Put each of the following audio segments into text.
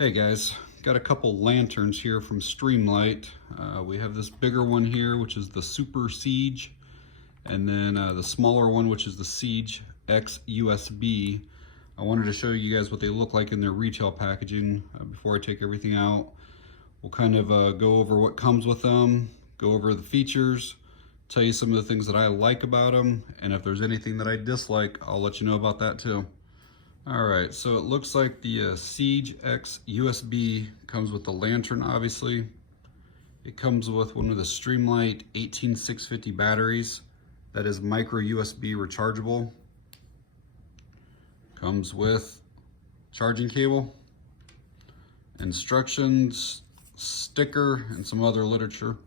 Hey guys, got a couple lanterns here from Streamlight. We have this bigger one here, which is the Super Siege, and then the smaller one, which is the Siege X USB. I wanted to show you guys what they look like in their retail packaging before I take everything out. We'll kind of go over what comes with them, go over the features, tell you some of the things that I like about them, and if there's anything that I dislike, I'll let you know about that too. All right, so it looks like the Siege X USB comes with the lantern, obviously. It comes with one of the Streamlight 18650 batteries that is micro USB rechargeable. Comes with charging cable, instructions, sticker, and some other literature.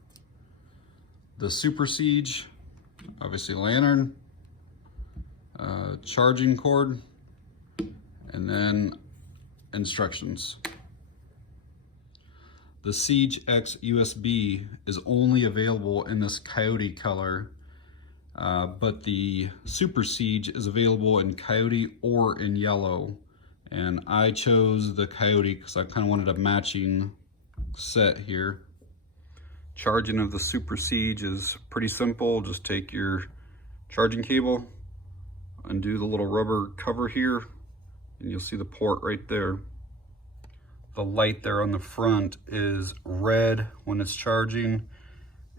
The Super Siege, obviously lantern, charging cord, and then instructions. The Siege X USB is only available in this coyote color, but the Super Siege is available in coyote or in yellow. And I chose the coyote because I kind of wanted a matching set here. Charging of the Super Siege is pretty simple. Just take your charging cable, undo the little rubber cover here, and you'll see the port right there. The light there on the front is red when it's charging.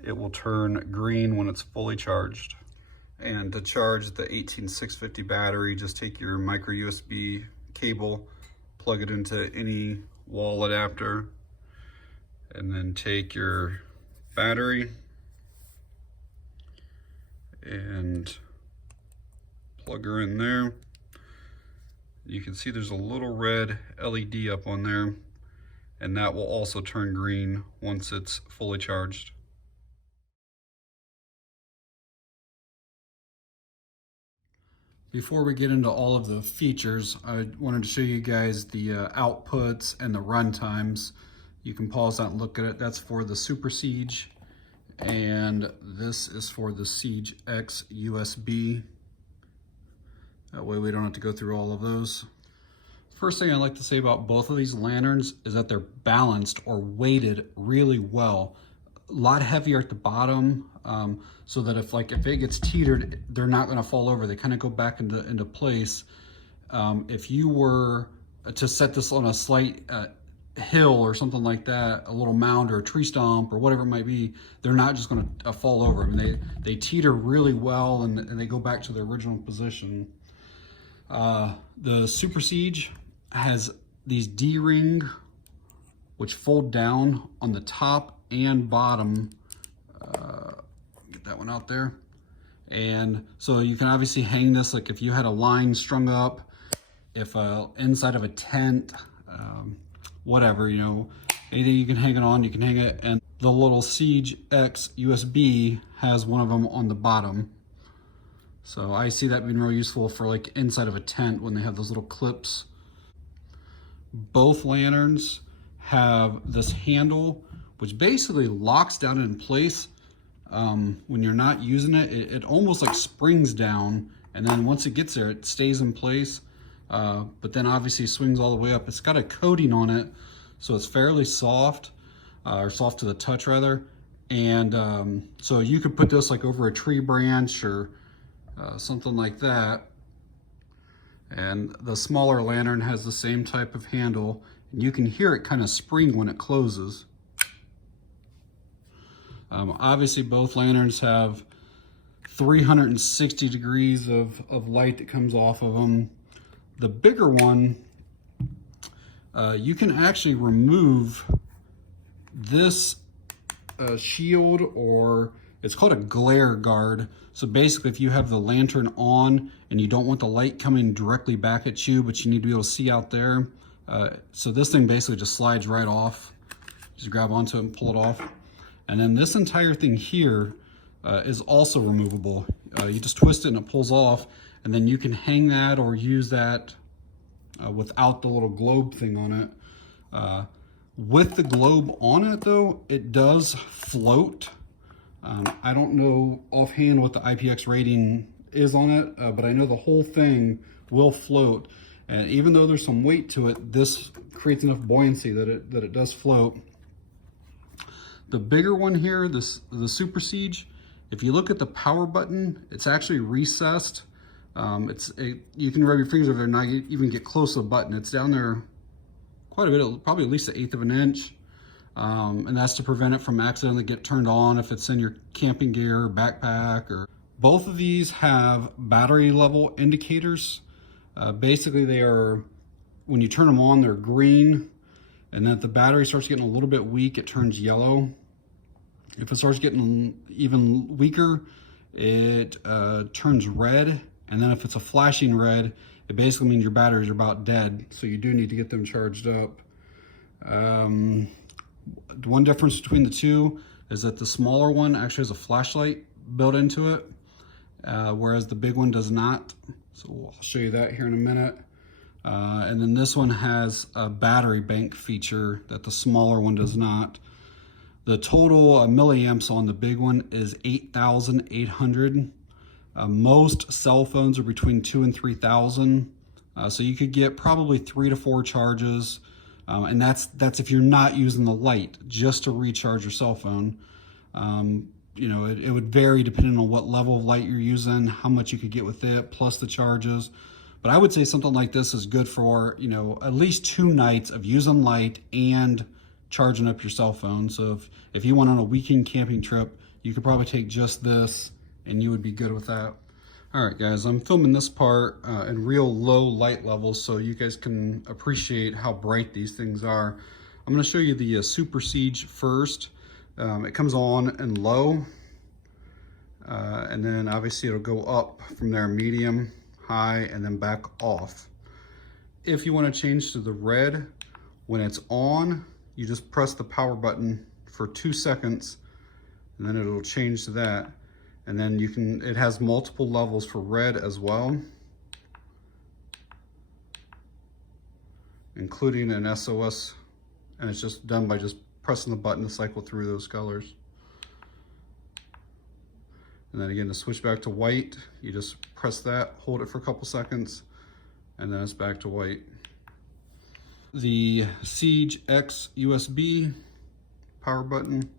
It will turn green when it's fully charged. And to charge the 18650 battery, just take your micro USB cable, plug it into any wall adapter, and then take your battery and plug her in there. You can see there's a little red LED up on there, and that will also turn green once it's fully charged. Before we get into all of the features, I wanted to show you guys the outputs and the run times. You can pause that and look at it. That's for the Super Siege, and this is for the Siege X USB. That way we don't have to go through all of those. First thing I like to say about both of these lanterns is that they're balanced or weighted really well. A lot heavier at the bottom, so that if it gets teetered, they're not gonna fall over. They kind of go back into place. If you were to set this on a slight hill or something like that, a little mound or a tree stump or whatever it might be, they're not just gonna fall over. I mean, they teeter really well and they go back to their original position. The Super Siege has these D-ring which fold down on the top and bottom. Get that one out there. And so you can obviously hang this, like if you had a line strung up, if inside of a tent, whatever, you know, anything you can hang it on, you can hang it. And the little Siege X USB has one of them on the bottom. So I see that being real useful for like inside of a tent when they have those little clips. Both lanterns have this handle, which basically locks down in place. When you're not using it, it almost like springs down. And then once it gets there, it stays in place. But then obviously swings all the way up. It's got a coating on it, so it's fairly soft, or soft to the touch rather. And so you could put this like over a tree branch or something like that. And the smaller lantern has the same type of handle, and you can hear it kind of spring when it closes. Obviously both lanterns have 360 degrees of light that comes off of them. The bigger one, you can actually remove this shield, or it's called a glare guard. So basically if you have the lantern on and you don't want the light coming directly back at you, but you need to be able to see out there, so this thing basically just slides right off. Just grab onto it and pull it off. And then this entire thing here is also removable. You just twist it and it pulls off, and then you can hang that or use that without the little globe thing on it. With the globe on it though, it does float. I don't know offhand what the IPX rating is on it, but I know the whole thing will float. And even though there's some weight to it, this creates enough buoyancy that it does float. The bigger one here, the Super Siege, if you look at the power button, it's actually recessed. You can rub your fingers over there and not even get close to the button. It's down there quite a bit, probably at least 1/8 of an inch. And that's to prevent it from accidentally get turned on if it's in your camping gear or backpack. Or both of these have battery level indicators. Basically they are, when you turn them on, they're green, and then if the battery starts getting a little bit weak, it turns yellow. If it starts getting even weaker, it turns red, and then if it's a flashing red, it basically means your batteries are about dead, so you do need to get them charged up. The one difference between the two is that the smaller one actually has a flashlight built into it, whereas the big one does not. So I'll show you that here in a minute. And then this one has a battery bank feature that the smaller one does not. The total milliamps on the big one is 8,800. Most cell phones are between 2,000 and 3,000. So you could get probably 3 to 4 charges. And that's if you're not using the light just to recharge your cell phone. You know, it would vary depending on what level of light you're using, how much you could get with it, plus the charges. But I would say something like this is good for, you know, at least 2 nights of using light and charging up your cell phone. So if you went on a weekend camping trip, you could probably take just this and you would be good with that. All right, guys, I'm filming this part in real low light levels so you guys can appreciate how bright these things are. I'm gonna show you the Super Siege first. It comes on in low, and then obviously it'll go up from there, medium, high, and then back off. If you want to change to the red, when it's on, you just press the power button for 2 seconds, and then it'll change to that. And then it has multiple levels for red as well, including an SOS, and it's just done by just pressing the button to cycle through those colors. And then again, to switch back to white, you just press that, hold it for a couple seconds, and then it's back to white. The Siege X USB power button.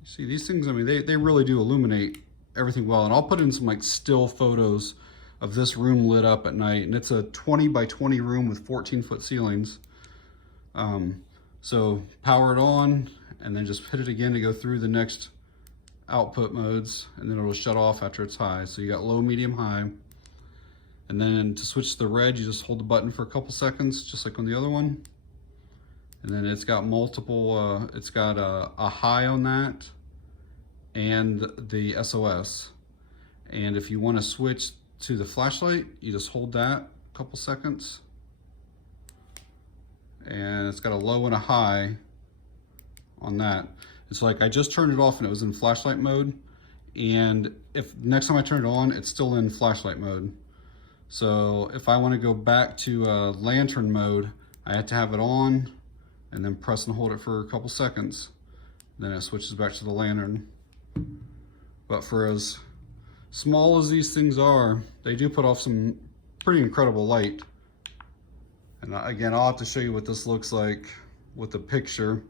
You see these things, I mean, they really do illuminate everything well. And I'll put in some like still photos of this room lit up at night. And it's a 20 by 20 room with 14-foot ceilings. So power it on and then just hit it again to go through the next output modes, and then it'll shut off after it's high. So you got low, medium, high. And then to switch to the red, you just hold the button for a couple seconds, just like on the other one. And then it's got multiple, it's got a high on that and the SOS. And if you want to switch to the flashlight, you just hold that a couple seconds. And it's got a low and a high on that. It's like I just turned it off and it was in flashlight mode. And if next time I turn it on, it's still in flashlight mode. So if I want to go back to lantern mode, I have to have it on and then press and hold it for a couple seconds. Then it switches back to the lantern. But for as small as these things are, they do put off some pretty incredible light. And again, I'll have to show you what this looks like with the picture.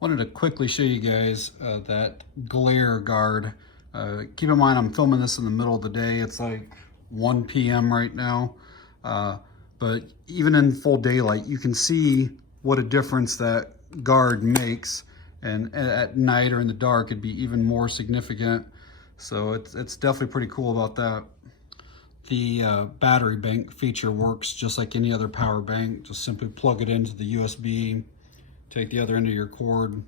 Wanted to quickly show you guys that glare guard. Keep in mind, I'm filming this in the middle of the day. It's like 1 p.m. right now. But even in full daylight, you can see what a difference that guard makes. And at night or in the dark, it'd be even more significant. So it's definitely pretty cool about that. The battery bank feature works just like any other power bank. Just simply plug it into the USB. Take the other end of your cord,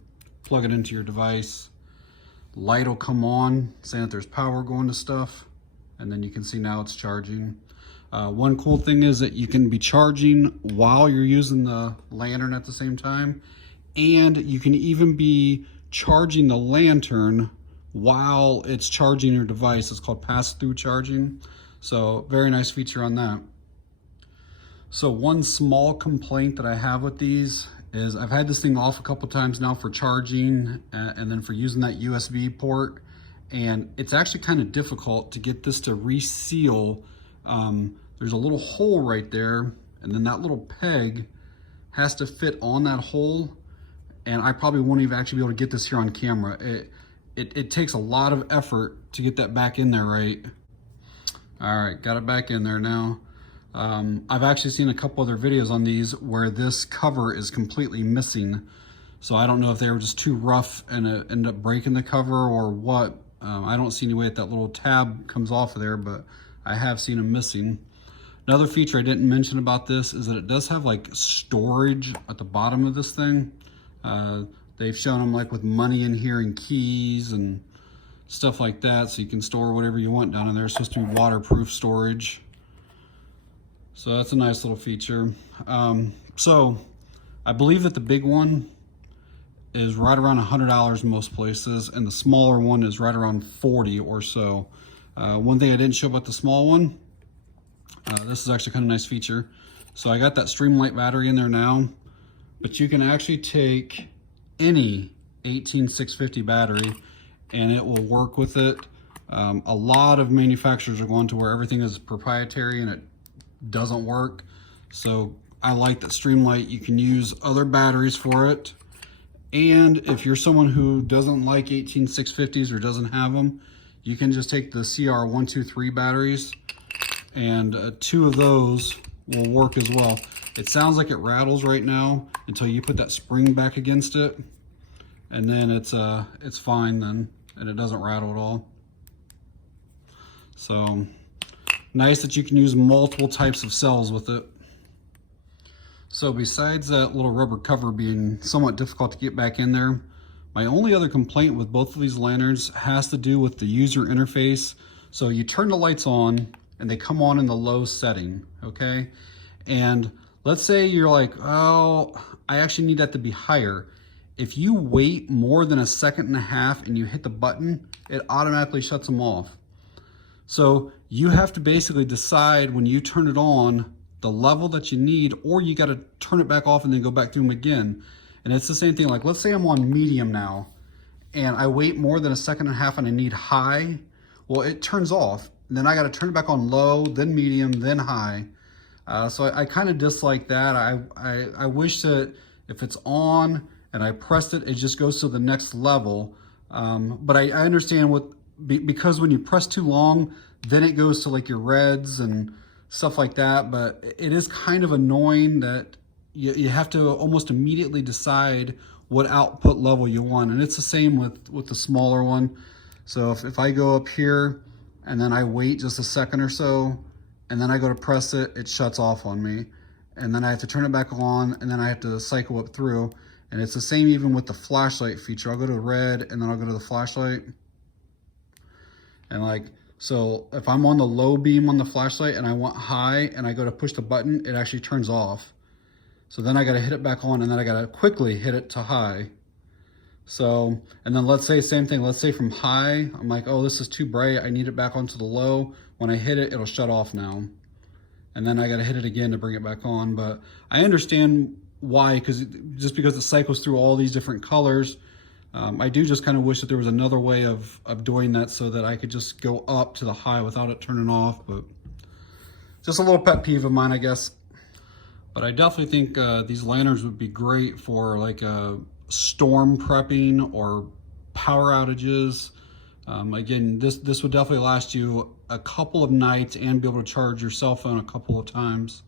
plug it into your device. Light will come on, saying that there's power going to stuff, and then you can see now it's charging. One cool thing is that you can be charging while you're using the lantern at the same time, and you can even be charging the lantern while it's charging your device. It's called pass-through charging. So very nice feature on that. So one small complaint that I have with these is I've had this thing off a couple times now for charging and then for using that USB port, and it's actually kind of difficult to get this to reseal. There's a little hole right there, and then that little peg has to fit on that hole, and I probably won't even actually be able to get this here on camera. It takes a lot of effort to get that back in there right. All right, got it back in there now. I've actually seen a couple other videos on these where this cover is completely missing. So I don't know if they were just too rough and it ended up breaking the cover or what. I don't see any way that little tab comes off of there, but I have seen them missing. Another feature I didn't mention about this is that it does have like storage at the bottom of this thing. They've shown them like with money in here and keys and stuff like that, so you can store whatever you want down in there. It's supposed to be waterproof storage. So that's a nice little feature. So I believe that the big one is right around $100 in most places, and the smaller one is right around 40 or so. One thing I didn't show about the small one, this is actually kind of a nice feature. So I got that Streamlight battery in there now, but you can actually take any 18650 battery and it will work with it. A lot of manufacturers are going to where everything is proprietary and it doesn't work. So I like that Streamlight, you can use other batteries for it. And if you're someone who doesn't like 18650s or doesn't have them, you can just take the CR123 batteries, and 2 of those will work as well. It sounds like it rattles right now until you put that spring back against it, and then it's fine then, and it doesn't rattle at all. So nice that you can use multiple types of cells with it. So besides that little rubber cover being somewhat difficult to get back in there, my only other complaint with both of these lanterns has to do with the user interface. So you turn the lights on and they come on in the low setting, okay? And let's say you're like, oh, I actually need that to be higher. If you wait more than 1.5 seconds and you hit the button, it automatically shuts them off. So you have to basically decide when you turn it on the level that you need, or you got to turn it back off and then go back through them again. And it's the same thing. Like, let's say I'm on medium now and I wait more than 1.5 seconds and I need high. Well, it turns off. And then I got to turn it back on low, then medium, then high. So I kind of dislike that. I wish that if it's on and I pressed it, it just goes to the next level. But I understand because when you press too long, then it goes to like your reds and stuff like that. But it is kind of annoying that you have to almost immediately decide what output level you want. And it's the same with the smaller one. So if I go up here and then I wait just 1 second or so, and then I go to press it, it shuts off on me. And then I have to turn it back on, and then I have to cycle up through. And it's the same even with the flashlight feature. I'll go to red and then I'll go to the flashlight. And like, so if I'm on the low beam on the flashlight and I want high and I go to push the button, it actually turns off. So then I got to hit it back on, and then I got to quickly hit it to high. So, and then let's say same thing. Let's say from high, I'm like, oh, this is too bright. I need it back onto the low. When I hit it, it'll shut off now. And then I got to hit it again to bring it back on. But I understand why, because it cycles through all these different colors. I do just kind of wish that there was another way of doing that so that I could just go up to the high without it turning off. But just a little pet peeve of mine, I guess. But I definitely think these lanterns would be great for like storm prepping or power outages. Again, this would definitely last you a couple of nights and be able to charge your cell phone a couple of times.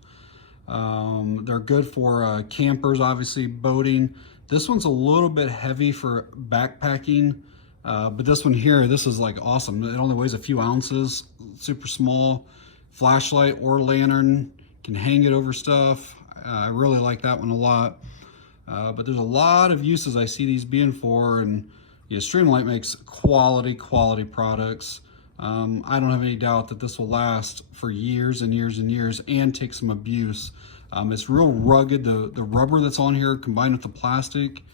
They're good for campers, obviously, boating. This one's a little bit heavy for backpacking, but this one here, this is like awesome. It only weighs a few ounces, super small. Flashlight or lantern, can hang it over stuff. I really like that one a lot. But there's a lot of uses I see these being for, and yeah, Streamlight makes quality products. I don't have any doubt that this will last for years and years and years and take some abuse. It's real rugged, the rubber that's on here combined with the plastic.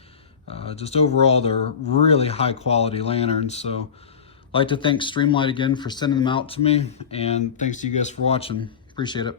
Just overall, they're really high quality lanterns. So I'd like to thank Streamlight again for sending them out to me, and thanks to you guys for watching. Appreciate it.